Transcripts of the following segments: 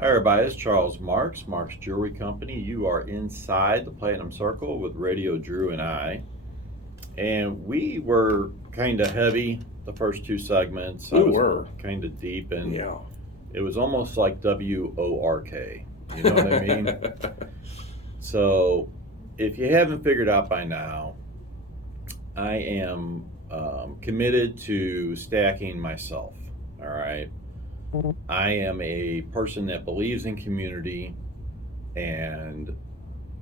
Hi, everybody. It's Charles Marks, Marks Jewelry Company. You are inside the Platinum Circle with Radio Drew and I. And we were kind of heavy the first two segments. We I was were. kind of deep, and Yeah. it was almost like WORK. You know what I mean? So, if you haven't figured out by now, I am committed to stacking myself. All right. I am a person that believes in community, and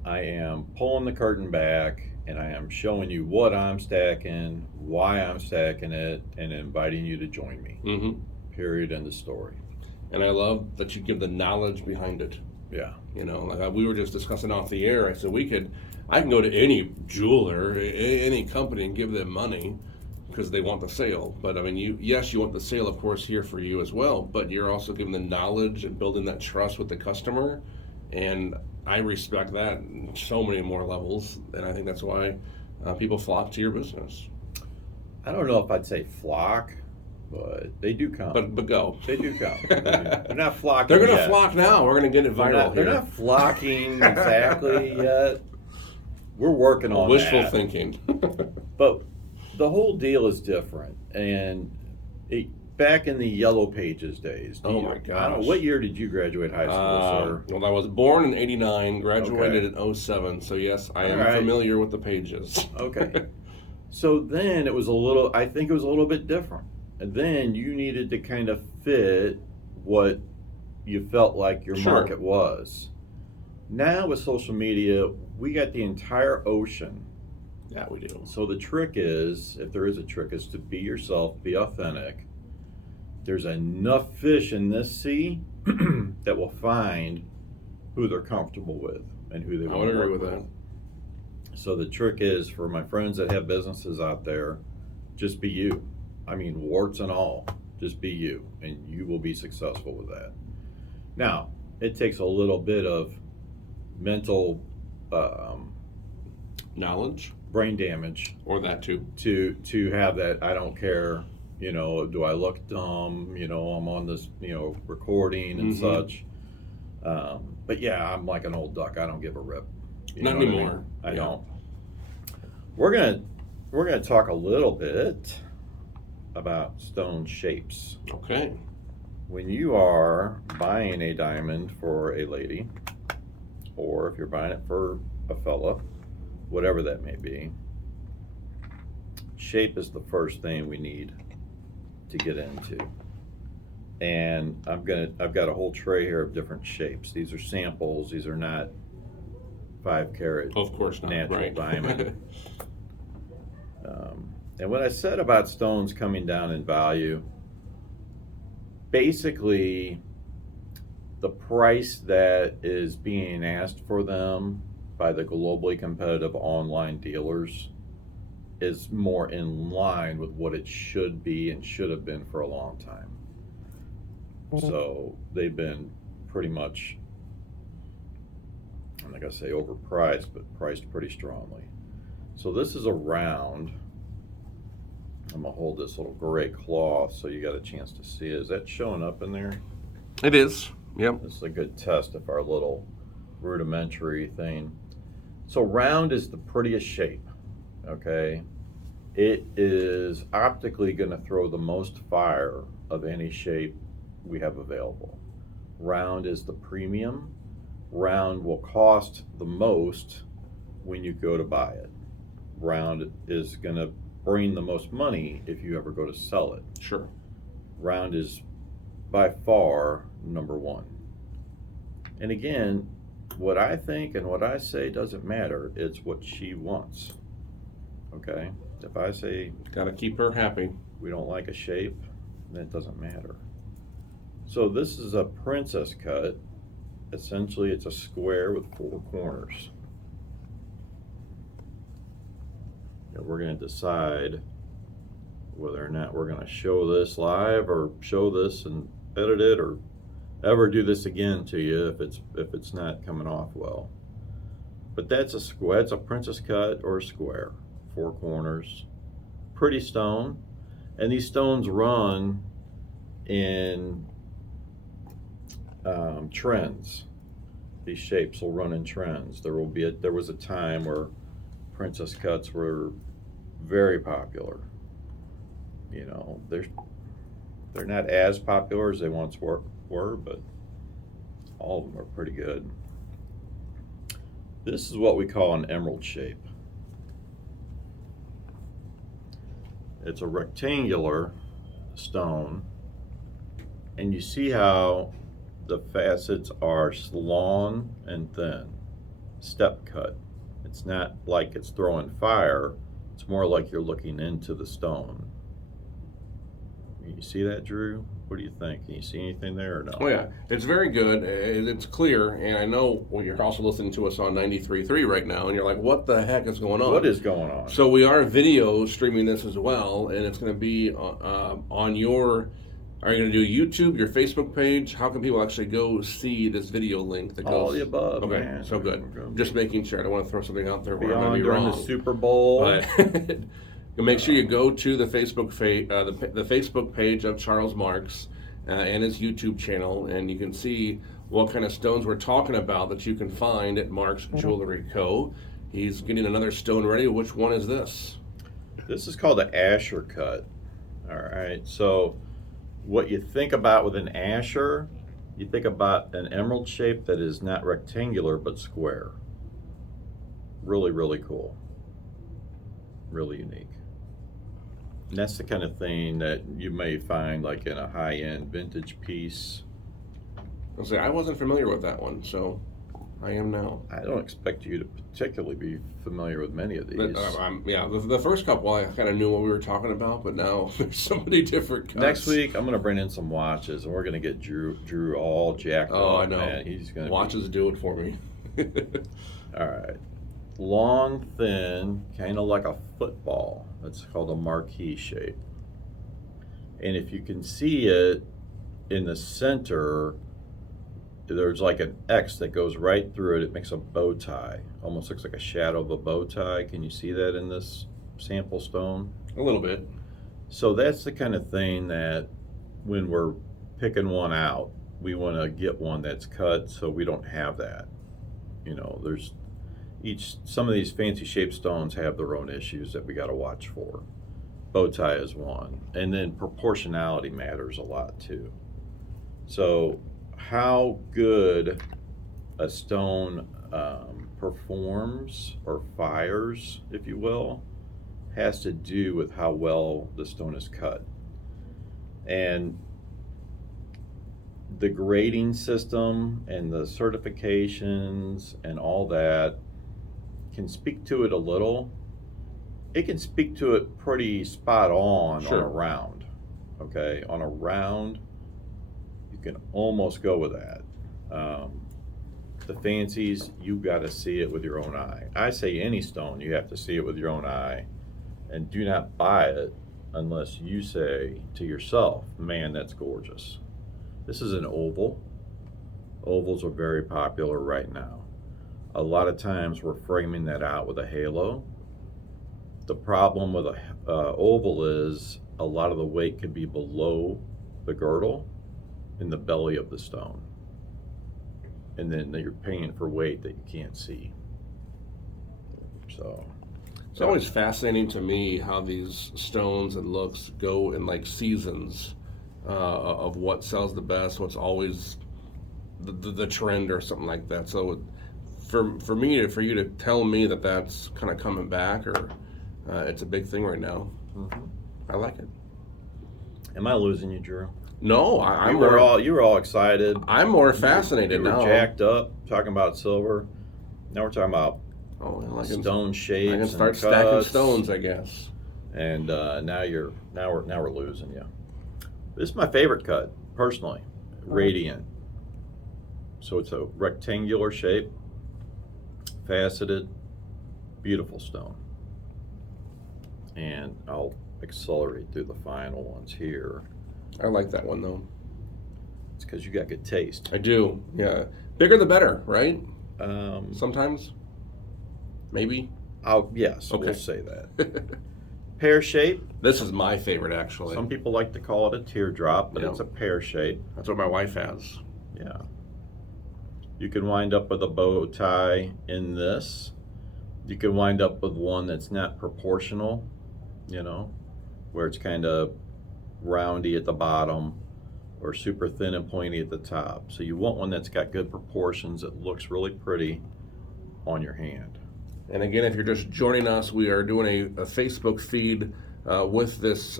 I am pulling the curtain back and I am showing you what I'm stacking, why I'm stacking it, and inviting you to join me. Mm-hmm. Period. End of story. And I love that you give the knowledge behind it. Yeah. You know, like we were just discussing off the air. I said I can go to any jeweler, any company, and give them money because they want the sale. But I mean, you want the sale, of course, here for you as well. But you're also giving the knowledge and building that trust with the customer, and I respect that in so many more levels. And I think that's why people flock to your business. I don't know if I'd say flock, but they do come. But go. They do come. They're not flocking. They're going to yet. flock now. We're going to get it viral They're here. not flocking exactly yet. We're working on wishful that. thinking. But the whole deal is different. And back in the Yellow Pages days. Oh my I don't gosh. know, what year did you graduate high school, sir? Well, I was born in '89, graduated in '07, so yes, I am familiar with the pages. Okay. So then I think it was a little bit different. And then you needed to kind of fit what you felt like your market was. Now with social media, we got the entire ocean. Yeah, we do. So the trick is, if there is a trick, is to be yourself, be authentic. There's enough fish in this sea that will find who they're comfortable with and who they want to work with. I would agree with that. So the trick is, for my friends that have businesses out there, just be you. I mean, warts and all, just be you, and you will be successful with that. Now, it takes a little bit of mental knowledge, brain damage, or that too, to have that. I don't care, do I look dumb, I'm on this, recording and such. But yeah, I'm like an old duck. I don't give a rip. Not anymore. I don't. We're gonna talk a little bit about stone shapes. Okay. When you are buying a diamond for a lady, or if you're buying it for a fella, whatever that may be, shape is the first thing we need to get into. And I've got a whole tray here of different shapes. These are samples. These are not 5 carat, of course not, natural diamond. And what I said about stones coming down in value, basically the price that is being asked for them by the globally competitive online dealers is more in line with what it should be and should have been for a long time. So they've been pretty much, I'm not going to say overpriced, but priced pretty strongly. So this is a round. I'm going to hold this little gray cloth so you got a chance to see it. Is that showing up in there? It is. Yep. This is a good test of our little rudimentary thing. So round is the prettiest shape, okay? It is optically going to throw the most fire of any shape we have available. Round is the premium. Round will cost the most when you go to buy it. Round is going to bring the most money if you ever go to sell it. Sure. Round is by far number one. And again, what I think and what I say doesn't matter. It's what she wants. Okay? If I say, gotta keep her happy, we don't like a shape, then it doesn't matter. So this is a princess cut. Essentially, it's a square with 4 corners. And we're going to decide whether or not we're going to show this live or show this and edit it, or ever do this again to you if it's not coming off well. But that's a square. It's a princess cut or a square, 4 corners, pretty stone, and these stones run in trends. These shapes will run in trends. There was a time where princess cuts were very popular. You know, they're not as popular as they once were, but all of them are pretty good. This is what we call an emerald shape. It's a rectangular stone, and you see how the facets are long and thin, step cut. It's not like it's throwing fire, it's more like you're looking into the stone. You see that, Drew? What do you think? Can you see anything there or no? Oh yeah, it's very good. It's clear, and I know you're also listening to us on 93.3 right now, and you're like, "What the heck is going on?" What is going on? So we are video streaming this as well, and it's going to be on your. Are you going to do YouTube, your Facebook page? How can people actually go see this video link that goes? All the above. Okay, man. so good. Just making sure. I don't want to throw something out there Be where I'm on going to be during wrong. the Super Bowl. But make sure you go to the Facebook the Facebook page of Charles Marks and his YouTube channel, and you can see what kind of stones we're talking about that you can find at Marks Jewelry Co. He's getting another stone ready. Which one is this? This is called the Asher cut. All right. So what you think about with an Asher, you think about an emerald shape that is not rectangular but square. Really, really cool. Really unique. And that's the kind of thing that you may find like in a high-end vintage piece. I'll say I wasn't familiar with that one, so I am now. I don't expect you to particularly be familiar with many of these. The first couple I kind of knew what we were talking about, but now there's so many different cuts. Next week I'm going to bring in some watches, and we're going to get Drew all jacked up. Oh, I know. Man. He's going to watches do it for me. All right. Long, thin, kind of like a football. That's called a marquee shape. And if you can see it in the center, there's like an X that goes right through it. It makes a bow tie. Almost looks like a shadow of a bow tie. Can you see that in this sample stone? A little bit. So that's the kind of thing that when we're picking one out, we want to get one that's cut so we don't have that. You know, some of these fancy shaped stones have their own issues that we got to watch for. Bow tie is one. And then proportionality matters a lot too. So how good a stone performs or fires, if you will, has to do with how well the stone is cut. And the grading system and the certifications and all that can speak to it a little. It can speak to it pretty spot on Sure. on a round. Okay, on a round, you can almost go with that. The fancies, you got to see it with your own eye. I say any stone, you have to see it with your own eye, and do not buy it unless you say to yourself, man, that's gorgeous. This is an oval. Ovals are very popular right now. A lot of times we're framing that out with a halo. The problem with a oval is a lot of the weight could be below the girdle in the belly of the stone. And then you're paying for weight that you can't see. So It's always fascinating to me how these stones and looks go in like seasons of what sells the best, what's always the trend or something like that. So for you to tell me that that's kind of coming back, or it's a big thing right now. mm-hmm. I like it. Am I losing you, Drew? No, You were all excited. I'm more fascinated you were now. jacked up talking about silver. Now we're talking about stone shapes. I can start and stacking cuts. stones, I guess. And now we're losing you. This is my favorite cut, personally. Radiant. So it's a rectangular shape, faceted, beautiful stone. And I'll accelerate through the final ones here. I like that one though. It's because you got good taste. I do. Yeah, bigger the better, right? Um, Sometimes, maybe. yes, Okay. we'll say that. Pear shape. This is my favorite, actually. Some people like to call it a teardrop, but Yeah. it's a pear shape. That's what my wife has. Yeah. You can wind up with a bow tie in this. You can wind up with one that's not proportional, you know, where it's kind of roundy at the bottom or super thin and pointy at the top. So you want one that's got good proportions that looks really pretty on your hand. And again, if you're just joining us, we are doing a Facebook feed with this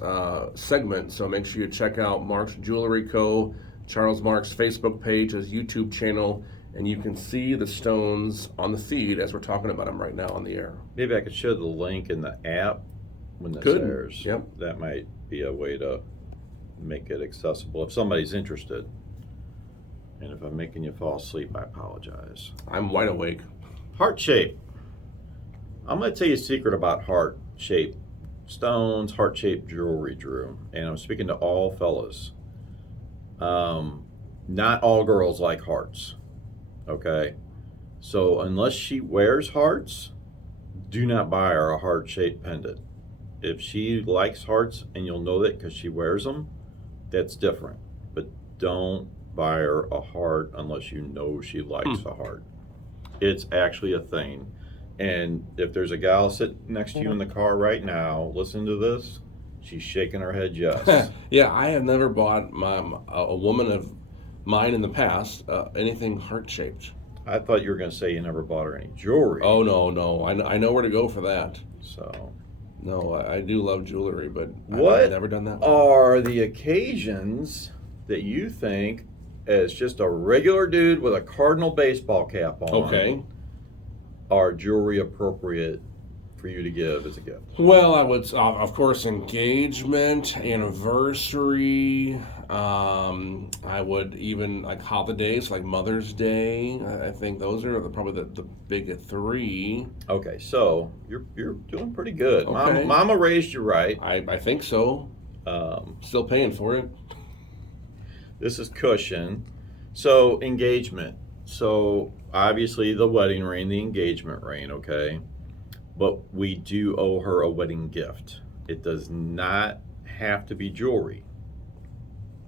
segment. So make sure you check out Mark's Jewelry Co., Charles Mark's Facebook page, his YouTube channel, and you can see the stones on the feed as we're talking about them right now on the air. Maybe I could show the link in the app when this Could. airs. Yep. That might be a way to make it accessible if somebody's interested. And if I'm making you fall asleep, I apologize. I'm wide awake. Heart shape. I'm going to tell you a secret about heart shape stones, heart shaped jewelry, Drew. And I'm speaking to all fellas. Not all girls like hearts. Okay? So unless she wears hearts, do not buy her a heart shaped pendant. If she likes hearts, and you'll know that because she wears them, that's different. But don't buy her a heart unless you know she likes a heart. It's actually a thing. And if there's a gal sitting next to you in the car right now, listening to this, she's shaking her head yes. Yeah, I have never bought a woman of mine in the past anything heart-shaped. I thought you were going to say you never bought her any jewelry. Oh, no. I know where to go for that. So, No, I do love jewelry, but what I've never done that. are the occasions that you think, as just a regular dude with a Cardinal baseball cap on, Okay. are jewelry appropriate for you to give as a gift? Well, I would, of course, engagement, anniversary. I would even like holidays, like Mother's Day. I think those are probably the big three. Okay, so you're doing pretty good. Okay. Mama raised you right. I think so. Still paying for it. This is cushion. So engagement. So obviously the wedding ring, the engagement ring, okay? But we do owe her a wedding gift. It does not have to be jewelry,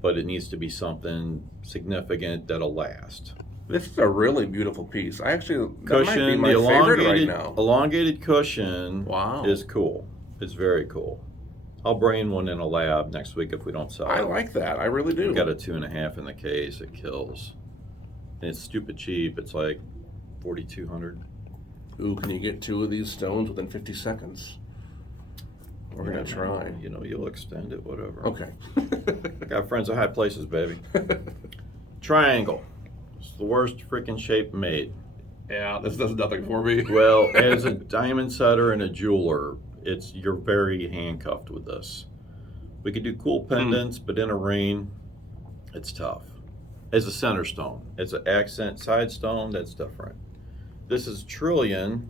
but it needs to be something significant that'll last. This is a really beautiful piece. I actually that Cushion, might be my the favorite right elongated, now. elongated cushion Wow. is cool. It's very cool. I'll bring one in a lab next week if we don't sell it. I like that. I really do. We got a 2.5 in the case. It kills. And it's stupid cheap. It's like $4,200. Ooh, can you get 2 of these stones within 50 seconds? We're Yeah, gonna try. You know, you'll extend it, whatever. Okay. Got friends at high places, baby. Triangle. It's the worst freaking shape made. Yeah, this does nothing for me. Well, as a diamond setter and a jeweler, you're very handcuffed with this. We could do cool pendants, but in a ring, it's tough. As a center stone, as an accent side stone, that's different. This is trillion.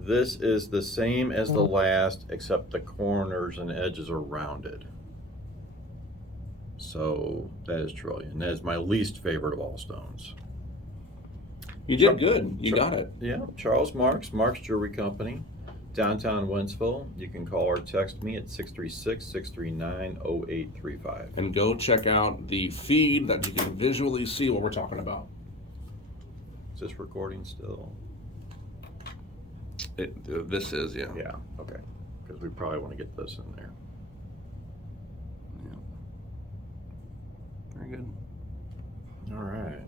This is the same as the last, except the corners and edges are rounded. So that is trillion. That is my least favorite of all stones. You did good. You got it. Yeah, Charles Marks Jewelry Company, downtown Wentzville. You can call or text me at 636-639-0835. And go check out the feed that you can visually see what we're talking about. Is this recording still? This is, yeah. Yeah, okay. Because we probably want to get this in there. Very good. All right.